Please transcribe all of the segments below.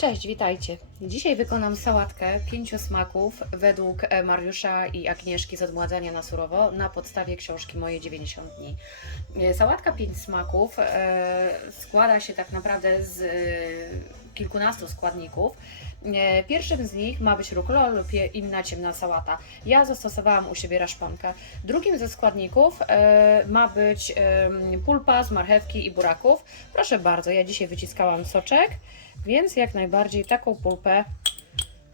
Cześć, witajcie. Dzisiaj wykonam sałatkę pięciu smaków według e, Mariusza i Agnieszki z odmładzania na surowo na podstawie książki Moje 90 dni. E, Sałatka pięć smaków e, składa się tak naprawdę z kilkunastu składników. Pierwszym z nich ma być rucola lub inna ciemna sałata. Ja zastosowałam u siebie raszponkę. Drugim ze składników ma być pulpa z marchewki i buraków. Proszę bardzo, ja dzisiaj wyciskałam soczek. Więc jak najbardziej taką pulpę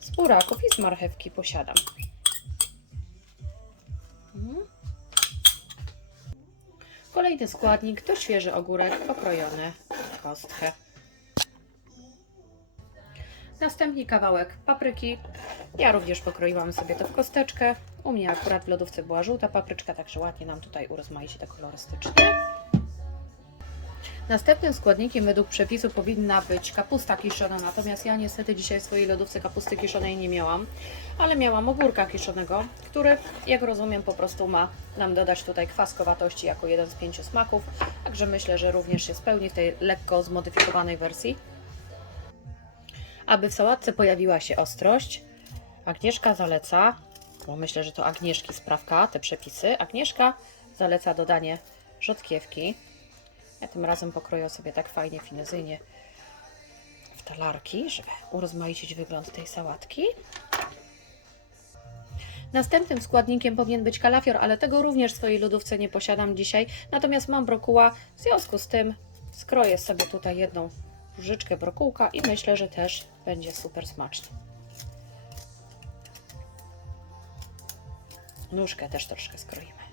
z buraków i z marchewki posiadam. Mhm. Kolejny składnik to świeży ogórek pokrojony w kostkę. Następnie kawałek papryki. Ja również pokroiłam sobie to w kosteczkę. U mnie akurat w lodówce była żółta papryczka, także ładnie nam tutaj urozmaici to kolorystycznie. Następnym składnikiem według przepisu powinna być kapusta kiszona, natomiast ja niestety dzisiaj w swojej lodówce kapusty kiszonej nie miałam, ale miałam ogórka kiszonego, który, jak rozumiem, po prostu ma nam dodać tutaj kwaskowatości jako jeden z pięciu smaków, także myślę, że również się spełni w tej lekko zmodyfikowanej wersji. Aby w sałatce pojawiła się ostrość, Agnieszka zaleca, bo myślę, że to Agnieszki sprawka, te przepisy, Agnieszka zaleca dodanie rzodkiewki, ja tym razem pokroję sobie tak fajnie, finezyjnie w talarki, żeby urozmaicić wygląd tej sałatki. Następnym składnikiem powinien być kalafior, ale tego również w swojej lodówce nie posiadam dzisiaj. Natomiast mam brokuła, w związku z tym skroję sobie tutaj jedną różyczkę brokułka i myślę, że też będzie super smacznie. Nóżkę też troszkę skroimy.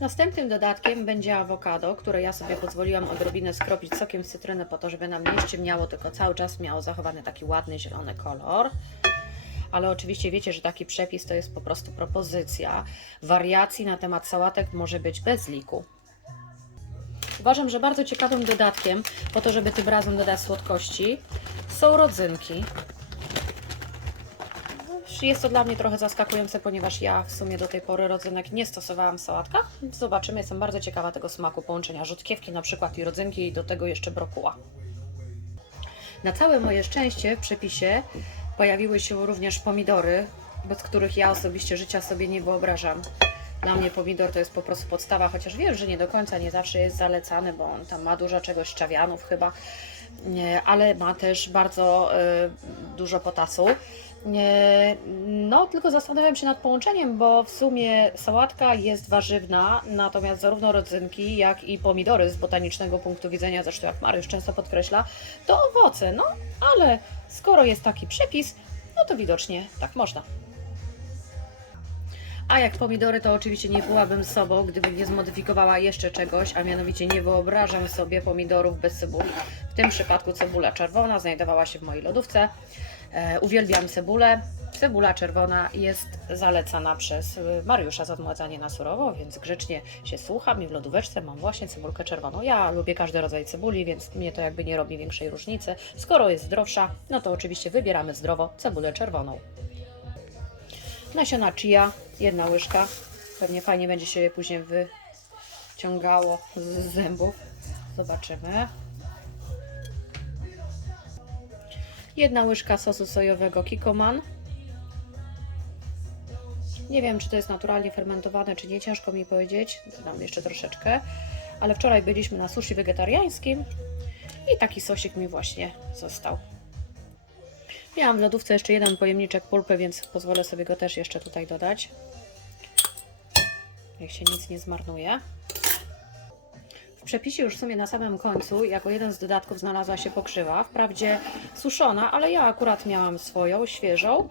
Następnym dodatkiem będzie awokado, które ja sobie pozwoliłam odrobinę skropić sokiem z cytryny po to, żeby nam nie ściemniało, tylko cały czas miało zachowany taki ładny zielony kolor. Ale oczywiście wiecie, że taki przepis to jest po prostu propozycja. Wariacji na temat sałatek może być bez liku. Uważam, że bardzo ciekawym dodatkiem, po to, żeby tym razem dodać słodkości, są rodzynki. Jest to dla mnie trochę zaskakujące, ponieważ ja w sumie do tej pory rodzynek nie stosowałam w sałatkach. Zobaczymy, jestem bardzo ciekawa tego smaku połączenia rzutkiewki na przykład i rodzynki i do tego jeszcze brokuła. Na całe moje szczęście w przepisie pojawiły się również pomidory, bez których ja osobiście życia sobie nie wyobrażam. Dla mnie pomidor to jest po prostu podstawa, chociaż wiem, że nie do końca, nie zawsze jest zalecany, bo on tam ma dużo czegoś szczawianów chyba, ale ma też bardzo y, dużo potasu. No, tylko zastanawiam się nad połączeniem, bo w sumie sałatka jest warzywna, natomiast zarówno rodzynki, jak i pomidory z botanicznego punktu widzenia, zresztą jak Mariusz często podkreśla, to owoce. No, ale skoro jest taki przepis, no to widocznie tak można. A jak pomidory, to oczywiście nie byłabym sobą, gdybym nie zmodyfikowała jeszcze czegoś, a mianowicie nie wyobrażam sobie pomidorów bez cebuli. W tym przypadku cebula czerwona znajdowała się w mojej lodówce. E, uwielbiam cebulę. Cebula czerwona jest zalecana przez y, Mariusza z odmładzania na surowo, więc grzecznie się słucham i w lodóweczce mam właśnie cebulkę czerwoną. Ja lubię każdy rodzaj cebuli, więc mnie to jakby nie robi większej różnicy. Skoro jest zdrowsza, no to oczywiście wybieramy zdrowo cebulę czerwoną. Nasiona chia, jedna łyżka. Pewnie fajnie będzie się je później wyciągało z zębów. Zobaczymy. Jedna łyżka sosu sojowego Kikoman. Nie wiem, czy to jest naturalnie fermentowane, czy nie, ciężko mi powiedzieć. Dodam jeszcze troszeczkę. Ale wczoraj byliśmy na sushi wegetariańskim i taki sosik mi właśnie został. Miałam w lodówce jeszcze jeden pojemniczek pulpy, więc pozwolę sobie go też jeszcze tutaj dodać. Niech się nic nie zmarnuje. W przepisie już w sumie na samym końcu, jako jeden z dodatków znalazła się pokrzywa. Wprawdzie suszona, ale ja akurat miałam swoją, świeżą,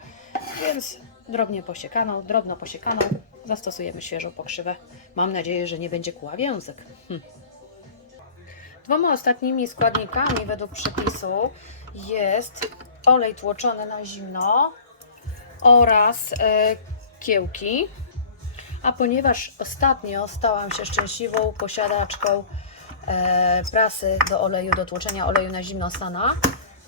więc drobnie posiekaną, drobno posiekaną zastosujemy świeżą pokrzywę. Mam nadzieję, że nie będzie kłuła w język. Hm. Dwoma ostatnimi składnikami według przepisu jest olej tłoczony na zimno oraz e, kiełki. A ponieważ ostatnio stałam się szczęśliwą posiadaczką prasy do oleju, do tłoczenia oleju na zimno Sana,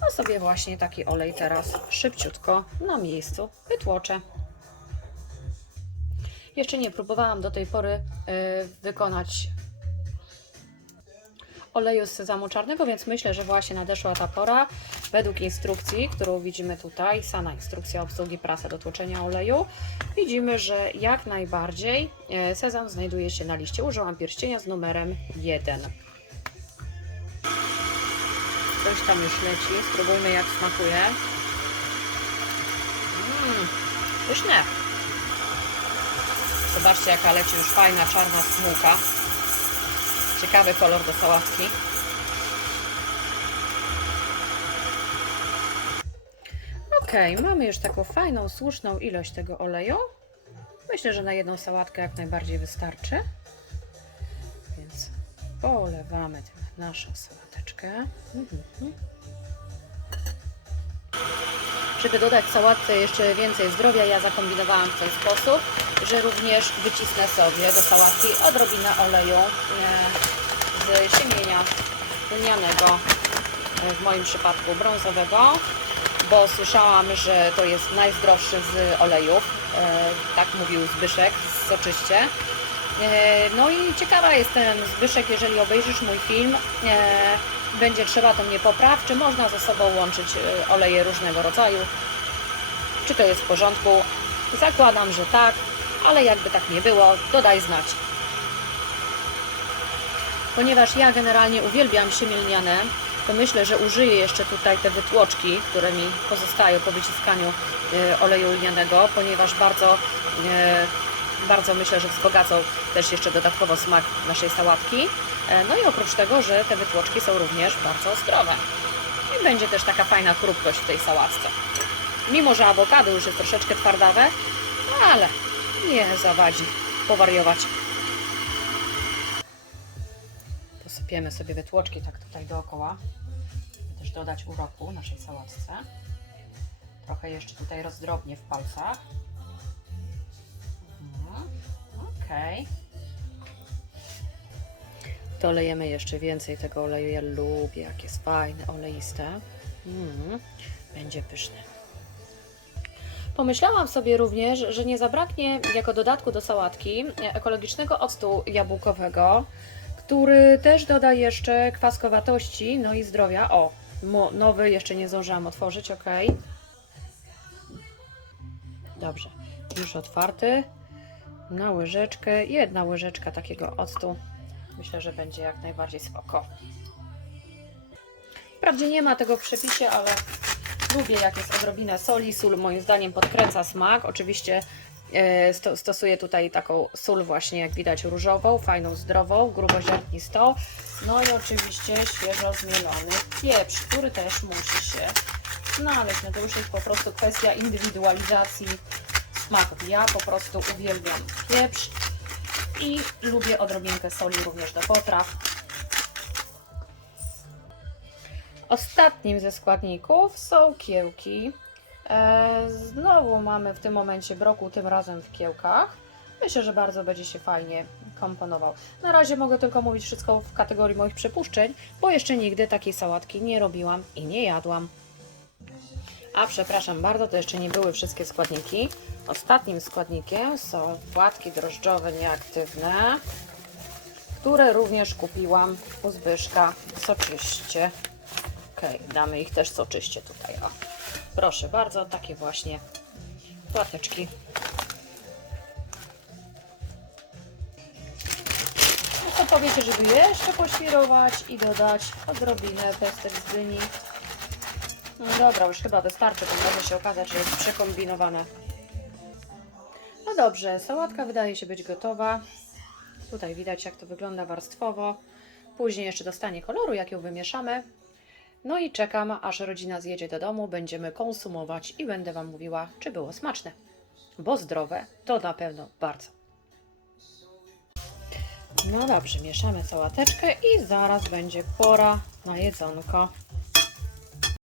a sobie właśnie taki olej teraz szybciutko na miejscu wytłoczę. Jeszcze nie próbowałam do tej pory e, wykonać oleju z sezamu czarnego, więc myślę, że właśnie nadeszła ta pora. Według instrukcji, którą widzimy tutaj, sama instrukcja obsługi prasa do tłoczenia oleju, widzimy, że jak najbardziej e, sezam znajduje się na liście. Użyłam pierścienia z numerem 1. Coś tam już leci. Spróbujmy jak smakuje. Mmm, pyszne. Zobaczcie jaka leci już fajna czarna smułka. Ciekawy kolor do sałatki. Ok, mamy już taką fajną, słuszną ilość tego oleju. Myślę, że na jedną sałatkę jak najbardziej wystarczy. Więc polewamy naszą sałateczkę. Mhm. Żeby dodać sałatce jeszcze więcej zdrowia, ja zakombinowałam w ten sposób, że również wycisnę sobie do sałatki odrobinę oleju e, z siemienia lnianego, e, w moim przypadku brązowego, bo słyszałam, że to jest najzdrowszy z olejów, e, tak mówił Zbyszek Soczyście. No i ciekawa jestem, Zbyszek, jeżeli obejrzysz mój film, będzie trzeba, to mnie popraw, czy można ze sobą łączyć oleje różnego rodzaju, czy to jest w porządku. Zakładam, że tak, ale jakby tak nie było, to daj znać. Ponieważ ja generalnie uwielbiam siemię lniane, to myślę, że użyję jeszcze tutaj te wytłoczki, które mi pozostają po wyciskaniu e, oleju lnianego, ponieważ bardzo, e, bardzo myślę, że wzbogacą też jeszcze dodatkowo smak naszej sałatki. E, No i oprócz tego, że te wytłoczki są również bardzo zdrowe. I będzie też taka fajna chrupkość w tej sałatce. Mimo, że awokado już jest troszeczkę twardawe, ale nie zawadzi powariować. Posypiemy sobie wytłoczki tak tutaj dookoła, by też dodać uroku naszej sałatce. Trochę jeszcze tutaj rozdrobnię w palcach. Mhm. Okej. Dolejemy jeszcze więcej tego oleju. Ja lubię, jak jest fajne, oleiste. Mm, będzie pyszne. Pomyślałam sobie również, że nie zabraknie jako dodatku do sałatki ekologicznego octu jabłkowego, który też doda jeszcze kwaskowatości, no i zdrowia. O, nowy jeszcze nie zdążyłam otworzyć, ok. Dobrze, już otwarty. Na łyżeczkę, jedna łyżeczka takiego octu. Myślę, że będzie jak najbardziej spoko. Wprawdzie nie ma tego w przepisie, ale lubię jak jest odrobinę soli. Sól moim zdaniem podkręca smak. Oczywiście e, sto, stosuję tutaj taką sól właśnie jak widać różową, fajną, zdrową, gruboziarnistą. No i oczywiście świeżo zmielony pieprz, który też musi się znaleźć. No to już jest po prostu kwestia indywidualizacji smaków. Ja po prostu uwielbiam pieprz i lubię odrobinkę soli również do potraw. Ostatnim ze składników są kiełki. E, znowu mamy w tym momencie brokuł, tym razem w kiełkach. Myślę, że bardzo będzie się fajnie komponował. Na razie mogę tylko mówić wszystko w kategorii moich przypuszczeń, bo jeszcze nigdy takiej sałatki nie robiłam i nie jadłam. A przepraszam bardzo, to jeszcze nie były wszystkie składniki. Ostatnim składnikiem są płatki drożdżowe nieaktywne, które również kupiłam u Zbyszka soczyście. Damy ich też soczyście tutaj. O. Proszę bardzo, takie właśnie płateczki. No co powiecie, żeby jeszcze poświrować i dodać odrobinę pestek z dyni. No dobra, już chyba wystarczy, bo może się okazać, że jest przekombinowane. No dobrze, sałatka wydaje się być gotowa. Tutaj widać, jak to wygląda warstwowo. Później jeszcze dostanie koloru, jak ją wymieszamy. No i czekam, aż rodzina zjedzie do domu, będziemy konsumować i będę Wam mówiła, czy było smaczne. Bo zdrowe to na pewno bardzo. No dobrze, mieszamy sałateczkę i zaraz będzie pora na jedzonko.